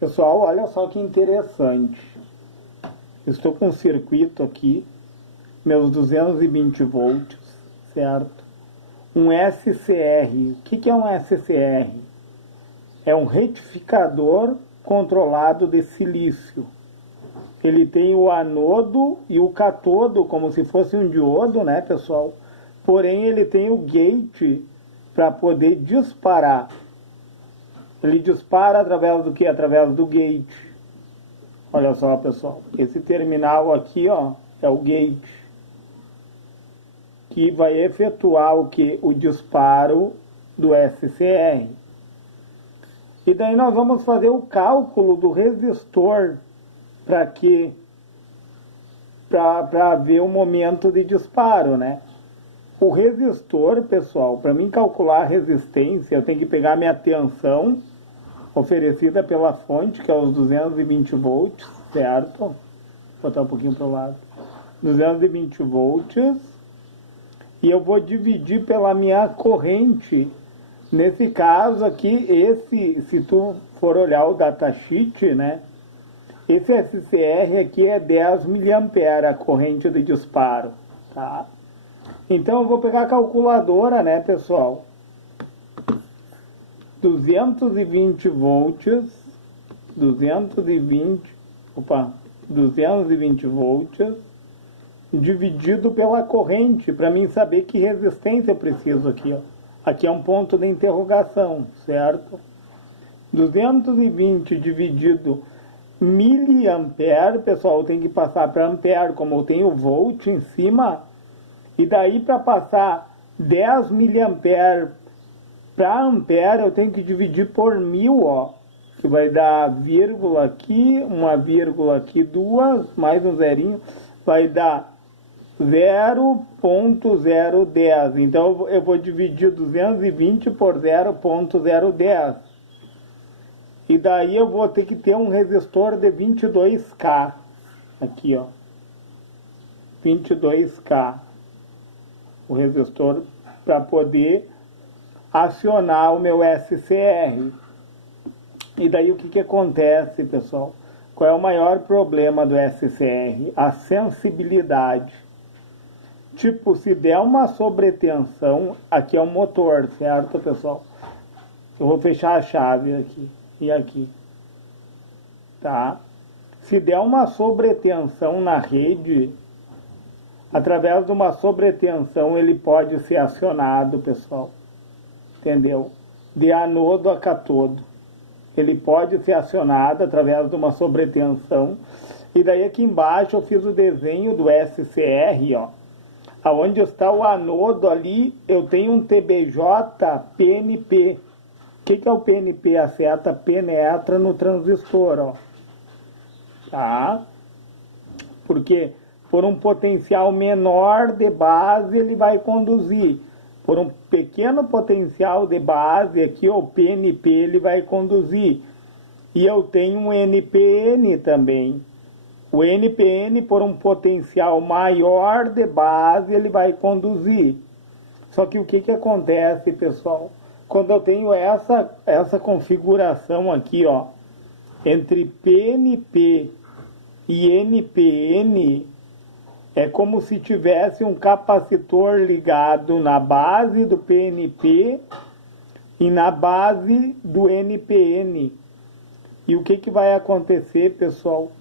Pessoal, olha só que interessante. Estou com um circuito aqui, meus 220 volts, certo? Um SCR. O que é um SCR? É um retificador controlado de silício. Ele tem o anodo e o catodo, como se fosse um diodo, né, pessoal? Porém, ele tem o gate para poder disparar. Ele dispara através do que? Através do gate. Olha só, pessoal. Esse terminal aqui, ó, é o gate, que vai efetuar o que? O disparo do SCR. E daí nós vamos fazer o cálculo do resistor para que? Para ver o momento de disparo, né? O resistor, pessoal, para mim calcular a resistência, eu tenho que pegar minha tensão oferecida pela fonte, que é os 220 volts, certo? Vou botar um pouquinho para o lado. 220 volts. E eu vou dividir pela minha corrente. Nesse caso aqui, se tu for olhar o datasheet, né? Esse SCR aqui é 10 mA a corrente de disparo, tá? Então eu vou pegar a calculadora, né, pessoal? 220 volts, 220 volts, dividido pela corrente, para mim saber que resistência eu preciso aqui, ó. Aqui é um ponto de interrogação, certo? 220 dividido miliampere, pessoal, eu tenho que passar para ampere, como eu tenho volt em cima, e daí para passar 10 miliampere para ampere, eu tenho que dividir por 1000, ó, que vai dar vírgula aqui, uma vírgula aqui, duas, mais um zerinho, vai dar 0,010. Então eu vou dividir 220 por 0,010. E daí eu vou ter que ter um resistor de 22K. Aqui, ó. 22K. O resistor para poder acionar o meu SCR. E daí o que acontece, pessoal? Qual é o maior problema do SCR? A sensibilidade. Tipo, se der uma sobretensão, aqui é um motor, certo, pessoal? Eu vou fechar a chave aqui e aqui, tá? Se der uma sobretensão na rede, através de uma sobretensão ele pode ser acionado, pessoal. Entendeu? De anodo a catodo. Ele pode ser acionado através de uma sobretensão. E daí aqui embaixo eu fiz o desenho do SCR, ó. Aonde está o anodo ali, eu tenho um TBJ PNP. O que é o PNP? A seta penetra no transistor, ó. Tá? Porque por um potencial menor de base ele vai conduzir. Por um pequeno potencial de base aqui, o PNP, ele vai conduzir. E eu tenho um NPN também. O NPN, por um potencial maior de base, ele vai conduzir. Só que o que acontece, pessoal? Quando eu tenho essa configuração aqui, ó, entre PNP e NPN, é como se tivesse um capacitor ligado na base do PNP e na base do NPN. E o que vai acontecer, pessoal?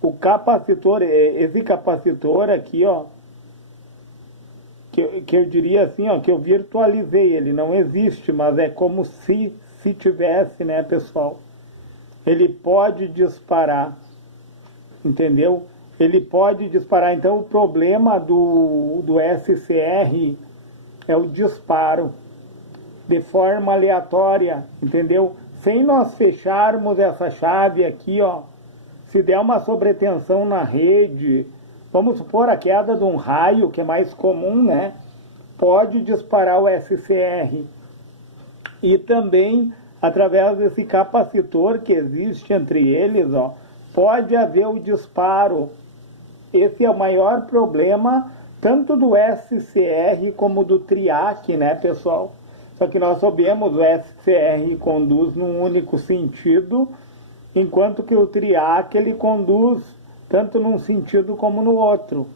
O capacitor, esse capacitor aqui, ó, que eu diria assim, ó, que eu virtualizei, ele não existe, mas é como se tivesse, né, pessoal? Ele pode disparar, entendeu? Ele pode disparar. Então o problema do SCR é o disparo de forma aleatória, entendeu? Sem nós fecharmos essa chave aqui, ó, se der uma sobretensão na rede, vamos supor a queda de um raio, que é mais comum, né? Pode disparar o SCR. E também, através desse capacitor que existe entre eles, ó, pode haver o disparo. Esse é o maior problema, tanto do SCR como do TRIAC, né, pessoal? Só que nós sabemos, o SCR conduz num único sentido, enquanto que o triac ele conduz tanto num sentido como no outro,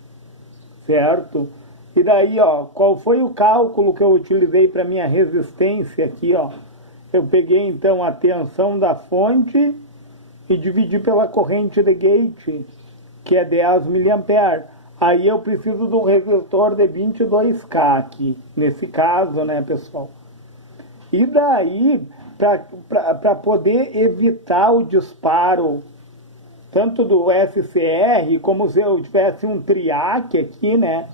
certo? E daí, ó, qual foi o cálculo que eu utilizei para minha resistência aqui, ó? Eu peguei então a tensão da fonte e dividi pela corrente de gate, que é 10 mA. Aí eu preciso de um resistor de 22K aqui, nesse caso, né, pessoal? E daí, para poder evitar o disparo, tanto do SCR, como se eu tivesse um triac aqui, né?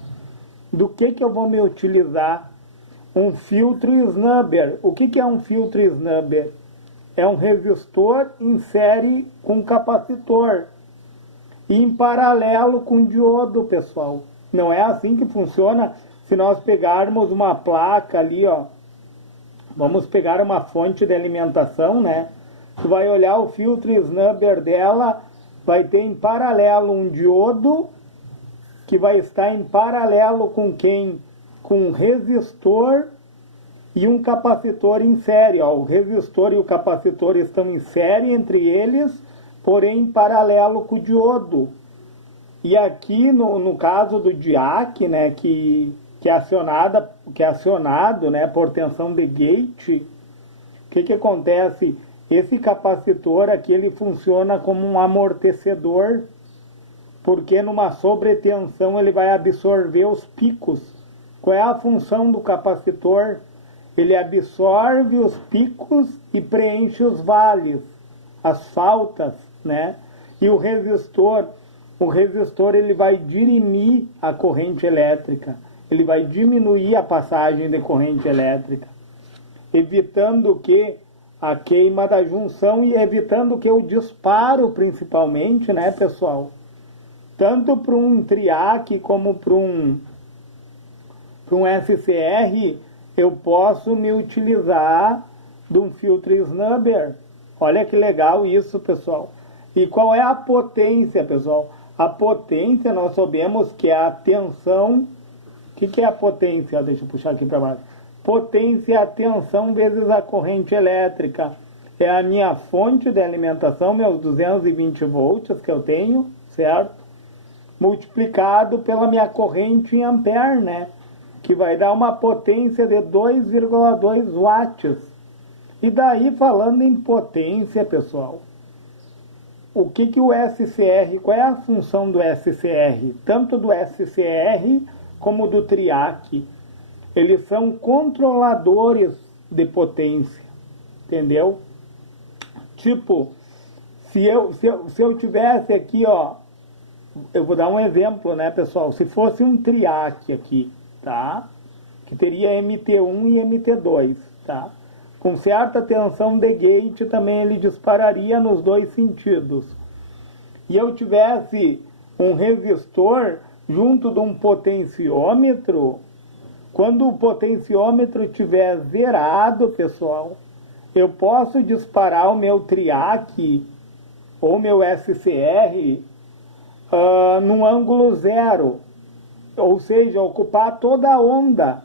Do que eu vou me utilizar? Um filtro snubber. O que é um filtro snubber? É um resistor em série com capacitor. E em paralelo com diodo, pessoal. Não é assim que funciona se nós pegarmos uma placa ali, ó. Vamos pegar uma fonte de alimentação, né? Tu vai olhar o filtro snubber dela, vai ter em paralelo um diodo, que vai estar em paralelo com quem? Com um resistor e um capacitor em série. Ó. O resistor e o capacitor estão em série entre eles, porém em paralelo com o diodo. E aqui no caso do diac, né, que é acionado, né, por tensão de gate, o que acontece? Esse capacitor aqui ele funciona como um amortecedor, porque numa sobretensão ele vai absorver os picos. Qual é a função do capacitor? Ele absorve os picos e preenche os vales, as faltas, né? E o resistor ele vai dirimir a corrente elétrica, ele vai diminuir a passagem de corrente elétrica, evitando que a queima da junção e evitando que o disparo, principalmente, né, pessoal? Tanto para um triac como para um SCR, eu posso me utilizar de um filtro snubber. Olha que legal isso, pessoal. E qual é a potência, pessoal? A potência, nós sabemos que é a tensão. O que é a potência? Deixa eu puxar aqui para baixo. Potência é a tensão vezes a corrente elétrica. É a minha fonte de alimentação, meus 220 volts que eu tenho, certo? Multiplicado pela minha corrente em ampere, né? Que vai dar uma potência de 2,2 watts. E daí, falando em potência, pessoal, o que o SCR, qual é a função do SCR? Tanto do SCR como do triac. Eles são controladores de potência, entendeu? Tipo, se eu tivesse aqui, ó, eu vou dar um exemplo, né, pessoal? Se fosse um triac aqui, tá? Que teria MT1 e MT2, tá? Com certa tensão de gate também ele dispararia nos dois sentidos. E eu tivesse um resistor junto de um potenciômetro, quando o potenciômetro estiver zerado, pessoal, eu posso disparar o meu triac ou meu SCR num ângulo zero, ou seja, ocupar toda a onda,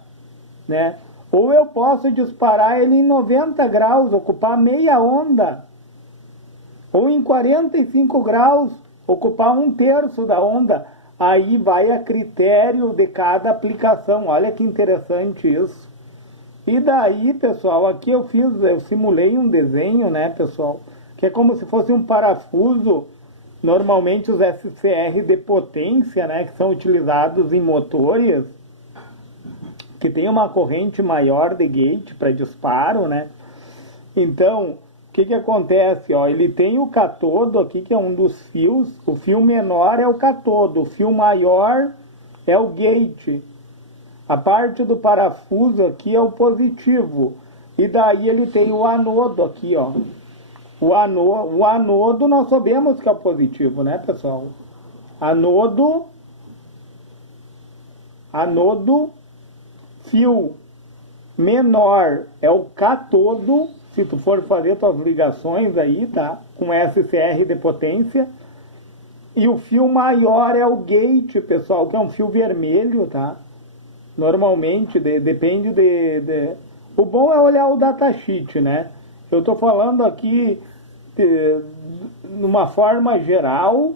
né? Ou eu posso disparar ele em 90 graus, ocupar meia onda, ou em 45 graus, ocupar 1/3 da onda. Aí vai a critério de cada aplicação. Olha que interessante isso. E daí, pessoal, aqui eu simulei um desenho, né, pessoal, que é como se fosse um parafuso. Normalmente os SCR de potência, né, que são utilizados em motores que tem uma corrente maior de gate para disparo, né? Então, o que acontece? Ó, ele tem o catodo aqui, que é um dos fios. O fio menor é o catodo, o fio maior é o gate. A parte do parafuso aqui é o positivo. E daí ele tem o anodo aqui, ó. O anodo nós sabemos que é o positivo, né, pessoal? Anodo, fio menor é o catodo, se tu for fazer tuas ligações aí, tá? Com SCR de potência. E o fio maior é o gate, pessoal, que é um fio vermelho, tá? Normalmente, depende O bom é olhar o datasheet, né? Eu tô falando aqui numa forma geral,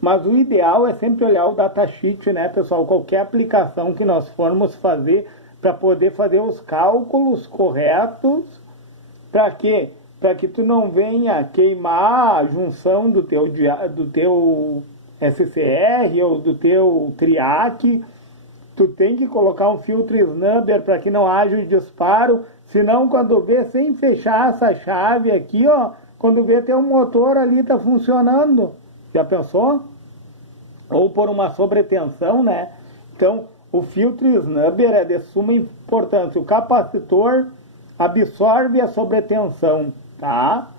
mas o ideal é sempre olhar o datasheet, né, pessoal? Qualquer aplicação que nós formos fazer, para poder fazer os cálculos corretos, para quê? Para que tu não venha queimar a junção do teu SCR ou do teu TRIAC. Tu tem que colocar um filtro snubber para que não haja o disparo, senão quando vê, sem fechar essa chave aqui, ó, quando vê teu motor ali tá funcionando. Já pensou? Ou por uma sobretensão, né? Então, o filtro snubber é de suma importância. O capacitor absorve a sobretensão, tá?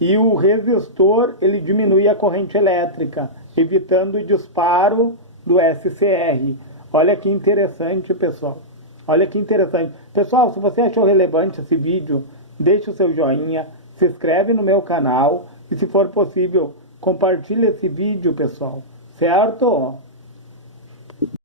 E o resistor, ele diminui a corrente elétrica, evitando o disparo do SCR. Olha que interessante, pessoal. Olha que interessante. Pessoal, se você achou relevante esse vídeo, deixe o seu joinha, se inscreve no meu canal e, se for possível, compartilhe esse vídeo, pessoal. Certo?